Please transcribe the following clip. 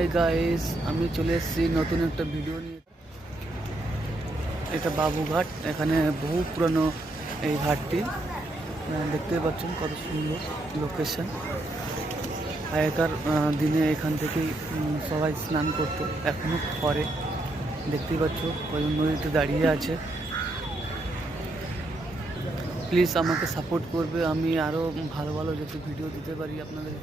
Hi guys, আমি চলে এসেছি নতুন একটা ভিডিও নিয়ে। এটা বাবুঘাট, এখানে বহু পুরানো এই ঘাটটি। দেখতে পাচ্ছেন কত সুন্দর লোকেশন। আগেকার দিনে এখান থেকেই সবাই স্নান করতো, এখনো করে। দেখতেই পাচ্ছ ওই নদীতে দাঁড়িয়ে আছে। প্লিজ আমাকে সাপোর্ট করবে, আমি আরও ভালো ভালো যাতে ভিডিও দিতে পারি আপনাদের।